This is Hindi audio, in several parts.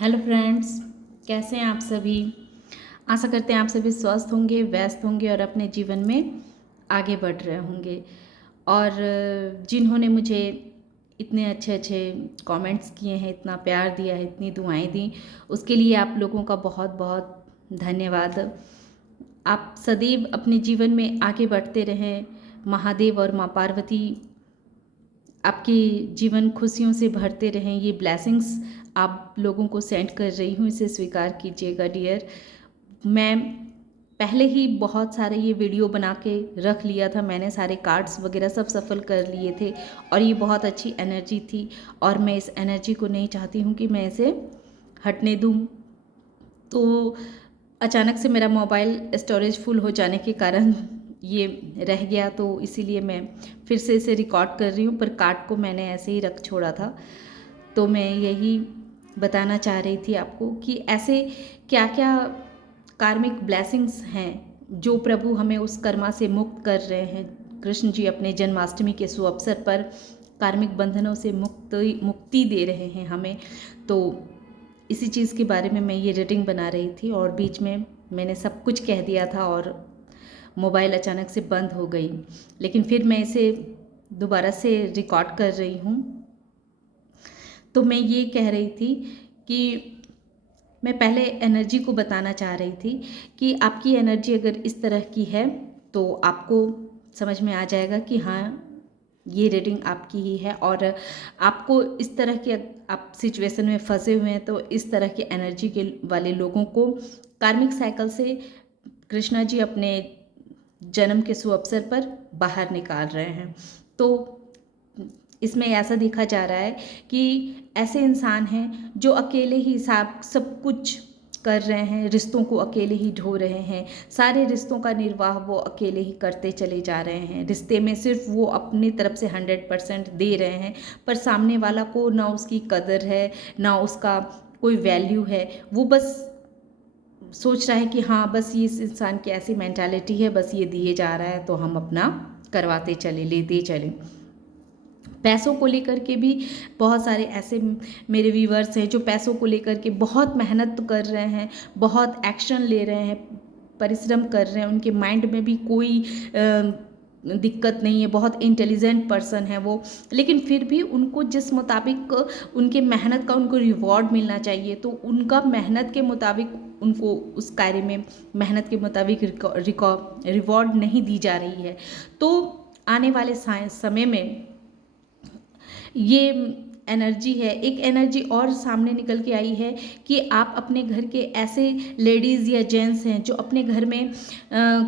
हेलो फ्रेंड्स, कैसे हैं आप सभी। आशा करते हैं आप सभी स्वस्थ होंगे, व्यस्त होंगे और अपने जीवन में आगे बढ़ रहे होंगे। और जिन्होंने मुझे इतने अच्छे अच्छे कमेंट्स किए हैं, इतना प्यार दिया है, इतनी दुआएं दी, उसके लिए आप लोगों का बहुत बहुत धन्यवाद। आप सदैव अपने जीवन में आगे बढ़ते रहें। महादेव और माँ पार्वती आपके जीवन खुशियों से भरते रहें। ये ब्लेसिंग्स आप लोगों को सेंड कर रही हूँ, इसे स्वीकार कीजिएगा डियर। मैं पहले ही बहुत सारे ये वीडियो बना के रख लिया था, मैंने सारे कार्ड्स वगैरह सब सफल कर लिए थे और ये बहुत अच्छी एनर्जी थी और मैं इस एनर्जी को नहीं चाहती हूँ कि मैं इसे हटने दूँ। तो अचानक से मेरा मोबाइल स्टोरेज फुल हो जाने के कारण ये रह गया, तो इसीलिए मैं फिर से इसे रिकॉर्ड कर रही हूँ, पर कार्ड को मैंने ऐसे ही रख छोड़ा था। तो मैं यही बताना चाह रही थी आपको कि ऐसे क्या क्या कार्मिक ब्लेसिंग्स हैं जो प्रभु हमें उस कर्मा से मुक्त कर रहे हैं। कृष्ण जी अपने जन्माष्टमी के सुअवसर पर कार्मिक बंधनों से मुक्ति दे रहे हैं हमें। तो इसी चीज़ के बारे में मैं ये रीडिंग बना रही थी और बीच में मैंने सब कुछ कह दिया था और मोबाइल अचानक से बंद हो गई, लेकिन फिर मैं इसे दोबारा से रिकॉर्ड कर रही हूँ। तो मैं ये कह रही थी कि मैं पहले एनर्जी को बताना चाह रही थी कि आपकी एनर्जी अगर इस तरह की है तो आपको समझ में आ जाएगा कि हाँ, ये रीडिंग आपकी ही है। और आपको इस तरह के आप सिचुएशन में फंसे हुए हैं तो इस तरह के एनर्जी के वाले लोगों को कार्मिक साइकिल से कृष्णा जी अपने जन्म के सुअवसर पर बाहर निकाल रहे हैं। तो इसमें ऐसा देखा जा रहा है कि ऐसे इंसान हैं जो अकेले ही सब कुछ कर रहे हैं, रिश्तों को अकेले ही ढो रहे हैं, सारे रिश्तों का निर्वाह वो अकेले ही करते चले जा रहे हैं। रिश्ते में सिर्फ वो अपनी तरफ से 100% दे रहे हैं, पर सामने वाला को ना उसकी कदर है, ना उसका कोई वैल्यू है। वो बस सोच रहा है कि हाँ, बस ये इस इंसान की ऐसी मेंटालिटी है, बस ये दिए जा रहा है तो हम अपना करवाते चले, लेते चले। पैसों को लेकर के भी बहुत सारे ऐसे मेरे व्यूवर्स हैं जो पैसों को लेकर के बहुत मेहनत कर रहे हैं, बहुत एक्शन ले रहे हैं, परिश्रम कर रहे हैं, उनके माइंड में भी कोई दिक्कत नहीं है, बहुत इंटेलिजेंट पर्सन है वो, लेकिन फिर भी उनको जिस मुताबिक उनके मेहनत का उनको रिवॉर्ड मिलना चाहिए तो उनका मेहनत के मुताबिक उनको उस कार्य में मेहनत के मुताबिक रिवॉर्ड नहीं दी जा रही है। तो आने वाले समय में ये एनर्जी है, एक एनर्जी और सामने निकल के आई है कि आप अपने घर के ऐसे लेडीज़ या जेंट्स हैं जो अपने घर में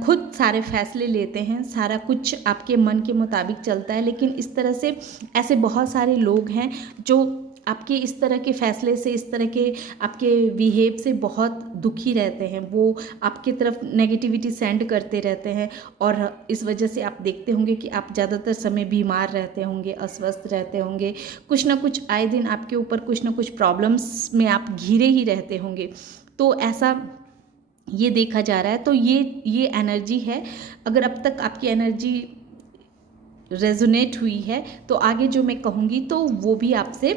खुद सारे फैसले लेते हैं, सारा कुछ आपके मन के मुताबिक चलता है, लेकिन इस तरह से ऐसे बहुत सारे लोग हैं जो आपके इस तरह के फैसले से, इस तरह के आपके बिहेव से बहुत दुखी रहते हैं। वो आपकी तरफ नेगेटिविटी सेंड करते रहते हैं और इस वजह से आप देखते होंगे कि आप ज़्यादातर समय बीमार रहते होंगे, अस्वस्थ रहते होंगे, कुछ ना कुछ आए दिन आपके ऊपर कुछ ना कुछ प्रॉब्लम्स में आप घिरे ही रहते होंगे। तो ऐसा ये देखा जा रहा है। तो ये एनर्जी है। अगर अब तक आपकी एनर्जी रेजोनेट हुई है तो आगे जो मैं कहूँगी तो वो भी आपसे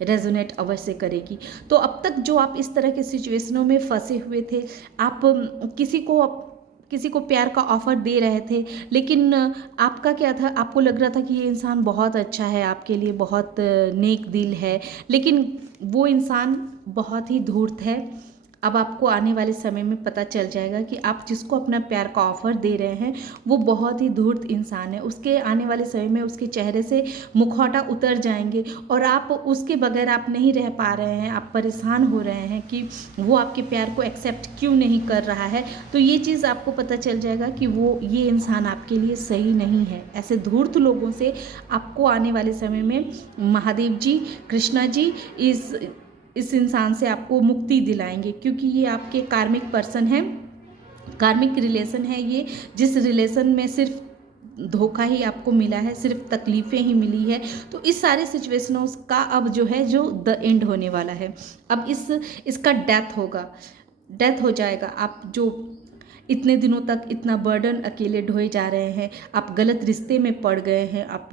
रेजोनेट अवश्य करेगी। तो अब तक जो आप इस तरह के सिचुएशनों में फंसे हुए थे, आप किसी को प्यार का ऑफ़र दे रहे थे, लेकिन आपका क्या था, आपको लग रहा था कि ये इंसान बहुत अच्छा है, आपके लिए बहुत नेक दिल है, लेकिन वो इंसान बहुत ही धूर्त है। अब आपको आने वाले समय में पता चल जाएगा कि आप जिसको अपना प्यार का ऑफ़र दे रहे हैं वो बहुत ही धूर्त इंसान है। उसके आने वाले समय में उसके चेहरे से मुखौटा उतर जाएंगे और आप उसके बगैर आप नहीं रह पा रहे हैं, आप परेशान हो रहे हैं कि वो आपके प्यार को एक्सेप्ट क्यों नहीं कर रहा है। तो ये चीज़ आपको पता चल जाएगा कि ये इंसान आपके लिए सही नहीं है। ऐसे धूर्त लोगों से आपको आने वाले समय में महादेव जी, कृष्णा जी इस इंसान से आपको मुक्ति दिलाएंगे, क्योंकि ये आपके कार्मिक पर्सन है, कार्मिक रिलेशन है ये, जिस रिलेशन में सिर्फ धोखा ही आपको मिला है, सिर्फ तकलीफ़ें ही मिली है। तो इस सारे सिचुएशनों का अब जो है जो द एंड होने वाला है। अब इसका डेथ होगा, डेथ हो जाएगा। आप जो इतने दिनों तक इतना बर्डन अकेले ढोए जा रहे हैं, आप गलत रिश्ते में पड़ गए हैं, आप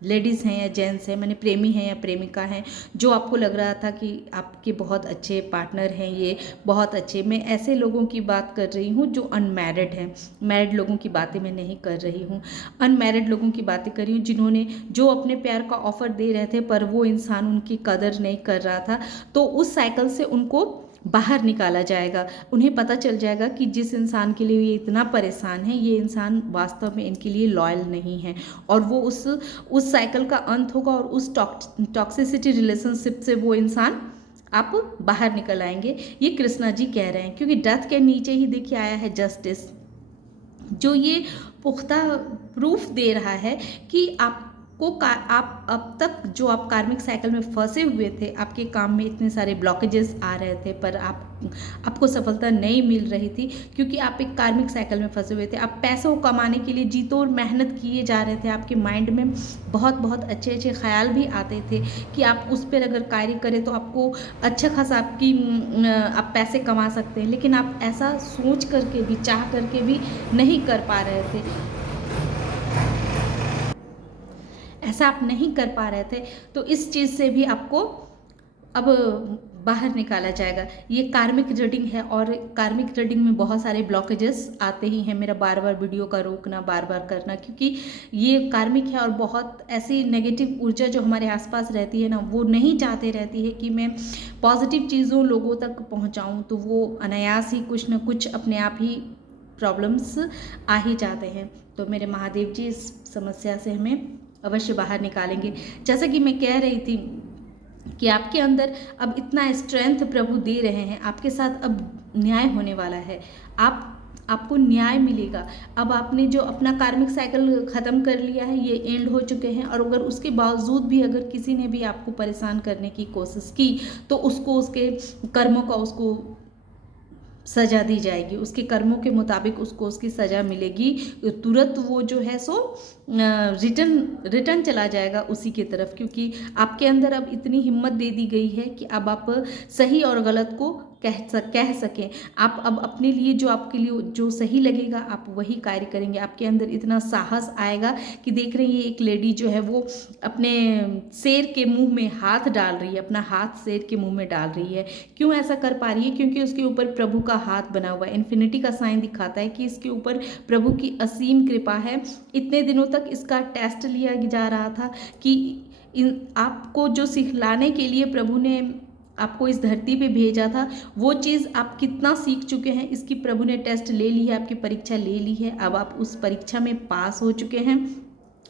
लेडीज़ हैं या जेंट्स हैं, माने प्रेमी हैं या प्रेमिका हैं, जो आपको लग रहा था कि आपके बहुत अच्छे पार्टनर हैं, ये बहुत अच्छे, मैं ऐसे लोगों की बात कर रही हूँ जो अनमैरिड हैं। मैरिड लोगों की बातें मैं नहीं कर रही हूँ, अनमैरिड लोगों की बातें कर रही हूँ, जिन्होंने जो अपने प्यार का ऑफ़र दे रहे थे पर वो इंसान उनकी कदर नहीं कर रहा था। तो उस साइकिल से उनको बाहर निकाला जाएगा। उन्हें पता चल जाएगा कि जिस इंसान के लिए ये इतना परेशान है, ये इंसान वास्तव में इनके लिए लॉयल नहीं है, और वो उस साइकिल का अंत होगा, और उस टॉक्सिसिटी रिलेशनशिप से वो इंसान आप बाहर निकल आएंगे। ये कृष्णा जी कह रहे हैं, क्योंकि डेथ के नीचे ही देखिए आया है जस्टिस, जो ये पुख्ता प्रूफ दे रहा है कि आप अब तक जो आप कार्मिक साइकिल में फंसे हुए थे, आपके काम में इतने सारे ब्लॉकेजेस आ रहे थे, पर आपको सफलता नहीं मिल रही थी, क्योंकि आप एक कार्मिक साइकिल में फंसे हुए थे। आप पैसों को कमाने के लिए जी तोड़ मेहनत किए जा रहे थे, आपके माइंड में बहुत बहुत अच्छे अच्छे ख्याल भी आते थे कि आप उस पर अगर कार्य करें तो आपको अच्छा खासा आप पैसे कमा सकते हैं, लेकिन आप ऐसा सोच करके भी, चाह करके भी नहीं कर पा रहे थे, ऐसा आप नहीं कर पा रहे थे। तो इस चीज़ से भी आपको अब बाहर निकाला जाएगा। ये कार्मिक रीडिंग है, और कार्मिक रीडिंग में बहुत सारे ब्लॉकेजेस आते ही हैं। मेरा बार बार वीडियो का रोकना, बार बार करना, क्योंकि ये कार्मिक है, और बहुत ऐसी नेगेटिव ऊर्जा जो हमारे आसपास रहती है ना, वो नहीं चाहते रहती है कि मैं पॉजिटिव चीज़ों लोगों तक पहुँचाऊँ, तो वो अनायास ही कुछ ना कुछ अपने आप ही प्रॉब्लम्स आ ही जाते हैं। तो मेरे महादेव जी इस समस्या से हमें अवश्य बाहर निकालेंगे। जैसा कि मैं कह रही थी कि आपके अंदर अब इतना स्ट्रेंथ प्रभु दे रहे हैं, आपके साथ अब न्याय होने वाला है, आपको न्याय मिलेगा। अब आपने जो अपना कार्मिक साइकिल ख़त्म कर लिया है, ये एंड हो चुके हैं, और अगर उसके बावजूद भी अगर किसी ने भी आपको परेशान करने की कोशिश की, तो उसको उसके कर्मों का उसको सज़ा दी जाएगी, उसके कर्मों के मुताबिक उसको उसकी सज़ा मिलेगी। तुरंत वो जो है सो रिटर्न चला जाएगा उसी की तरफ, क्योंकि आपके अंदर अब इतनी हिम्मत दे दी गई है कि अब आप सही और गलत को कह सकें। आप अब अपने लिए जो आपके लिए जो सही लगेगा आप वही कार्य करेंगे। आपके अंदर इतना साहस आएगा कि देख रही है एक लेडी जो है वो अपने शेर के मुंह में हाथ डाल रही है, अपना हाथ शेर के मुंह में डाल रही है। क्यों ऐसा कर पा रही है? क्योंकि उसके ऊपर प्रभु का हाथ बना हुआ है। इन्फिनिटी का साइन दिखाता है कि इसके ऊपर प्रभु की असीम कृपा है। इतने दिनों तक इसका टेस्ट लिया जा रहा था कि आपको जो सिखलाने के लिए प्रभु ने आपको इस धरती पे भेजा था, वो चीज़ आप कितना सीख चुके हैं, इसकी प्रभु ने टेस्ट ले ली है, आपकी परीक्षा ले ली है। अब आप उस परीक्षा में पास हो चुके हैं,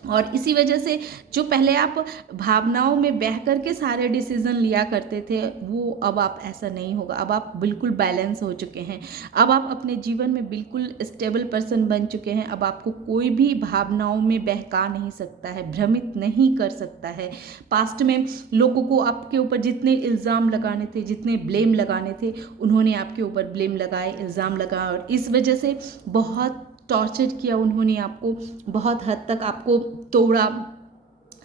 और इसी वजह से जो पहले आप भावनाओं में बह कर के सारे डिसीजन लिया करते थे, वो अब आप ऐसा नहीं होगा। अब आप बिल्कुल बैलेंस हो चुके हैं। अब आप अपने जीवन में बिल्कुल स्टेबल पर्सन बन चुके हैं। अब आपको कोई भी भावनाओं में बहका नहीं सकता है, भ्रमित नहीं कर सकता है। पास्ट में लोगों को आपके ऊपर जितने इल्ज़ाम लगाने थे, जितने ब्लेम लगाने थे, उन्होंने आपके ऊपर ब्लेम लगाए, इल्ज़ाम लगाए, और इस वजह से बहुत टॉर्चर किया उन्होंने आपको, बहुत हद तक आपको तोड़ा।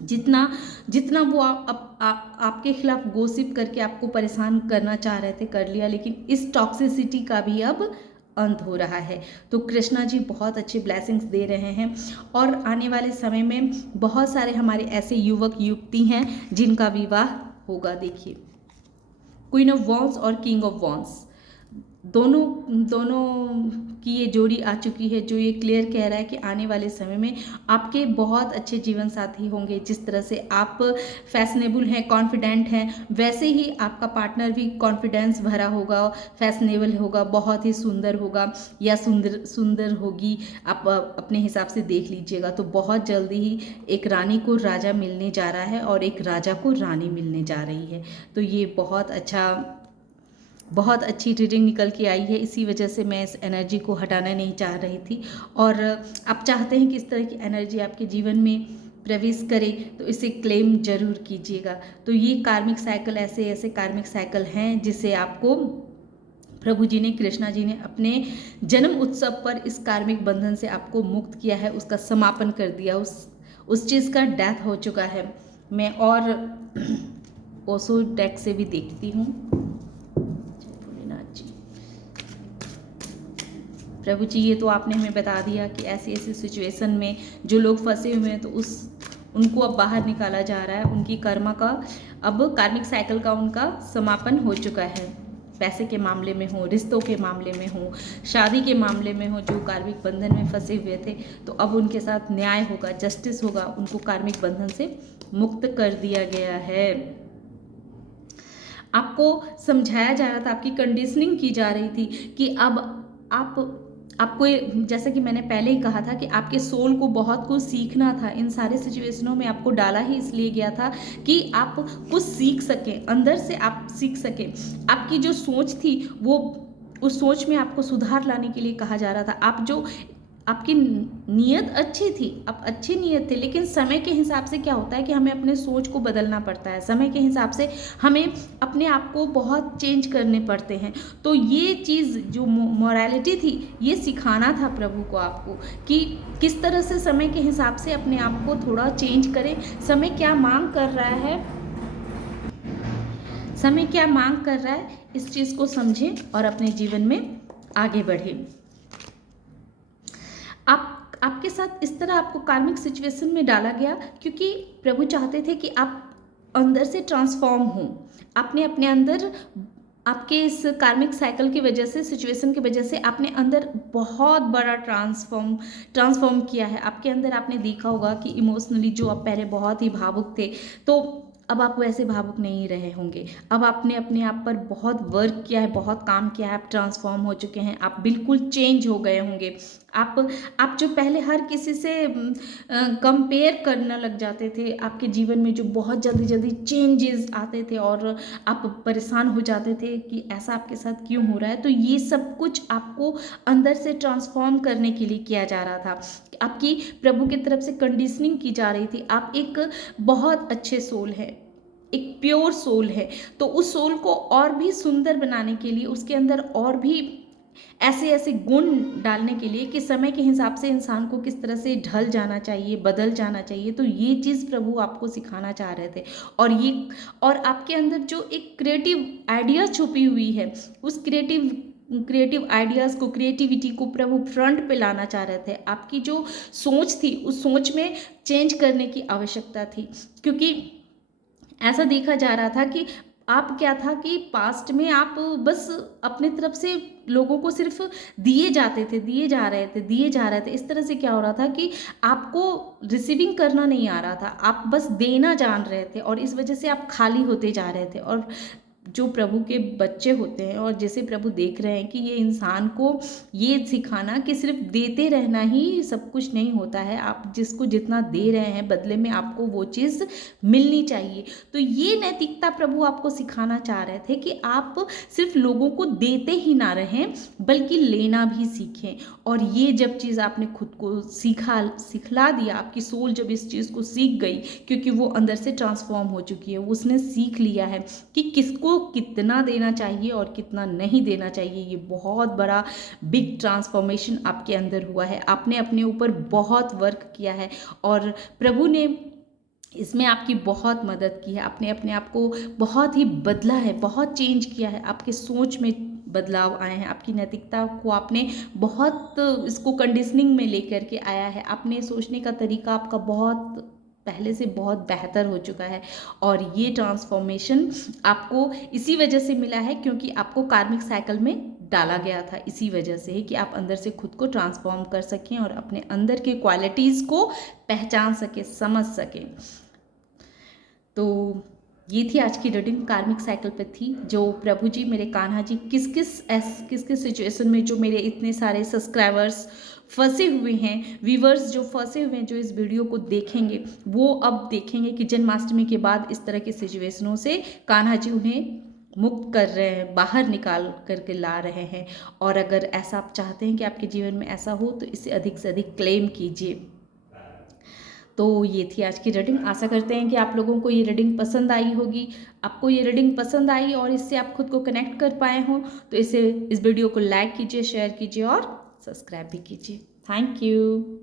जितना वो आपके खिलाफ गोसिप करके आपको परेशान करना चाह रहे थे, कर लिया। लेकिन इस टॉक्सिसिटी का भी अब अंत हो रहा है। तो कृष्णा जी बहुत अच्छे ब्लेसिंग्स दे रहे हैं, और आने वाले समय में बहुत सारे हमारे ऐसे युवक युवती हैं जिनका विवाह होगा। देखिए, क्वीन ऑफ वॉन्स और किंग ऑफ वॉन्स दोनों की ये जोड़ी आ चुकी है, जो ये क्लियर कह रहा है कि आने वाले समय में आपके बहुत अच्छे जीवन साथी होंगे। जिस तरह से आप फैशनेबल हैं, कॉन्फिडेंट हैं, वैसे ही आपका पार्टनर भी कॉन्फिडेंस भरा होगा, फैशनेबल होगा, बहुत ही सुंदर होगा या सुंदर होगी। आप अपने हिसाब से देख लीजिएगा। तो बहुत जल्दी ही एक रानी को राजा मिलने जा रहा है, और एक राजा को रानी मिलने जा रही है। तो ये बहुत अच्छी रीडिंग निकल के आई है। इसी वजह से मैं इस एनर्जी को हटाना नहीं चाह रही थी, और आप चाहते हैं कि इस तरह की एनर्जी आपके जीवन में प्रवेश करे, तो इसे क्लेम जरूर कीजिएगा। तो ये कार्मिक साइकिल ऐसे कार्मिक साइकिल हैं जिसे आपको प्रभु जी ने, कृष्णा जी ने अपने जन्म उत्सव पर इस कार्मिक बंधन से आपको मुक्त किया है, उसका समापन कर दिया, उस चीज़ का डेथ हो चुका है। मैं और ओशो डेक से भी देखती हूँ। प्रभु जी, ये तो आपने हमें बता दिया कि ऐसी ऐसी सिचुएशन में जो लोग फंसे हुए हैं, तो उनको अब बाहर निकाला जा रहा है। उनकी कर्मा का अब कार्मिक साइकिल का उनका समापन हो चुका है। पैसे के मामले में हो, रिश्तों के मामले में हो, शादी के मामले में हो, जो कार्मिक बंधन में फंसे हुए थे, तो अब उनके साथ न्याय होगा, जस्टिस होगा, उनको कार्मिक बंधन से मुक्त कर दिया गया है। आपको समझाया जा रहा था, आपकी कंडीशनिंग की जा रही थी कि अब आपको जैसा कि मैंने पहले ही कहा था कि आपके सोल को बहुत कुछ सीखना था। इन सारे सिचुएशनों में आपको डाला ही इसलिए गया था कि आप कुछ सीख सकें, अंदर से आप सीख सकें। आपकी जो सोच थी वो, उस सोच में आपको सुधार लाने के लिए कहा जा रहा था। आपकी नीयत अच्छी थी, आप अच्छी नीयत थे, लेकिन समय के हिसाब से क्या होता है कि हमें अपने सोच को बदलना पड़ता है। समय के हिसाब से हमें अपने आप को बहुत चेंज करने पड़ते हैं। तो ये चीज़ जो मोरालिटी थी, ये सिखाना था प्रभु को आपको कि किस तरह से समय के हिसाब से अपने आप को थोड़ा चेंज करें। समय क्या मांग कर रहा है, समय क्या मांग कर रहा है, इस चीज़ को समझें और अपने जीवन में आगे बढ़ें। आपके साथ इस तरह आपको कार्मिक सिचुएशन में डाला गया क्योंकि प्रभु चाहते थे कि आप अंदर से ट्रांसफॉर्म हों। आपने अपने अंदर, आपके इस कार्मिक साइकिल की वजह से, सिचुएशन की वजह से आपने अंदर बहुत बड़ा ट्रांसफॉर्म किया है। आपके अंदर आपने देखा होगा कि इमोशनली जो आप पहले बहुत ही भावुक थे, तो अब आप वैसे भावुक नहीं रहे होंगे। अब आपने अपने आप पर बहुत वर्क किया है, बहुत काम किया है, आप ट्रांसफॉर्म हो चुके हैं, आप बिल्कुल चेंज हो गए होंगे। आप जो पहले हर किसी से कंपेयर करने लग जाते थे, आपके जीवन में जो बहुत जल्दी जल्दी चेंजेस आते थे और आप परेशान हो जाते थे कि ऐसा आपके साथ क्यों हो रहा है, तो ये सब कुछ आपको अंदर से ट्रांसफॉर्म करने के लिए किया जा रहा था। आपकी प्रभु की तरफ से कंडीशनिंग की जा रही थी। आप एक बहुत अच्छे सोल है, एक प्योर सोल है, तो उस सोल को और भी सुंदर बनाने के लिए, उसके अंदर और भी ऐसे ऐसे गुण डालने के लिए कि समय के हिसाब से इंसान को किस तरह से ढल जाना चाहिए, बदल जाना चाहिए, तो ये चीज़ प्रभु आपको सिखाना चाह रहे थे। और आपके अंदर जो एक क्रिएटिव आइडिया छुपी हुई है, उस क्रिएटिव आइडियाज़ को, क्रिएटिविटी को प्रभु फ्रंट पे लाना चाह रहे थे। आपकी जो सोच थी, उस सोच में चेंज करने की आवश्यकता थी, क्योंकि ऐसा देखा जा रहा था कि आप क्या था कि पास्ट में आप बस अपने तरफ से लोगों को सिर्फ दिए जाते थे, दिए जा रहे थे। इस तरह से क्या हो रहा था कि आपको रिसीविंग करना नहीं आ रहा था, आप बस देना जान रहे थे और इस वजह से आप खाली होते जा रहे थे। और जो प्रभु के बच्चे होते हैं और जैसे प्रभु देख रहे हैं कि ये इंसान को ये सिखाना कि सिर्फ देते रहना ही सब कुछ नहीं होता है, आप जिसको जितना दे रहे हैं बदले में आपको वो चीज़ मिलनी चाहिए। तो ये नैतिकता प्रभु आपको सिखाना चाह रहे थे कि आप सिर्फ लोगों को देते ही ना रहें बल्कि लेना भी सीखें। और ये जब चीज़ आपने खुद को सिखला दिया, आपकी सोल जब इस चीज़ को सीख गई, क्योंकि वो अंदर से ट्रांसफॉर्म हो चुकी है, उसने सीख लिया है कि किसको कितना देना चाहिए और कितना नहीं देना चाहिए। ये बहुत बड़ा बिग ट्रांसफॉर्मेशन आपके अंदर हुआ है। आपने अपने ऊपर बहुत वर्क किया है और प्रभु ने इसमें आपकी बहुत मदद की है। आपने अपने आप को बहुत ही बदला है, बहुत चेंज किया है, आपके सोच में बदलाव आए हैं, आपकी नैतिकता को आपने बहुत इसको कंडीशनिंग में लेकर के आया है। आपने सोचने का तरीका आपका बहुत पहले से बहुत बेहतर हो चुका है और ये ट्रांसफॉर्मेशन आपको इसी वजह से मिला है क्योंकि आपको कार्मिक साइकिल में डाला गया था। इसी वजह से है कि आप अंदर से खुद को ट्रांसफॉर्म कर सकें और अपने अंदर के क्वालिटीज़ को पहचान सकें, समझ सकें। तो ये थी आज की रीडिंग, कार्मिक साइकिल पे थी, जो प्रभु जी, मेरे कान्हा जी किस किस सिचुएशन में जो मेरे इतने सारे सब्सक्राइबर्स फंसे हुए हैं, व्यूवर्स जो फंसे हुए हैं, जो इस वीडियो को देखेंगे, वो अब देखेंगे कि जन्माष्टमी के बाद इस तरह की सिचुएशनों से कान्हा जी उन्हें मुक्त कर रहे हैं, बाहर निकाल करके ला रहे हैं। और अगर ऐसा आप चाहते हैं कि आपके जीवन में ऐसा हो तो इसे अधिक से अधिक क्लेम कीजिए। तो ये थी आज की रीडिंग। आशा करते हैं कि आप लोगों को ये रीडिंग पसंद आई होगी। आपको ये रीडिंग पसंद आई और इससे आप खुद को कनेक्ट कर पाए हों तो इस वीडियो को लाइक कीजिए, शेयर कीजिए और सब्सक्राइब भी कीजिए। Thank you.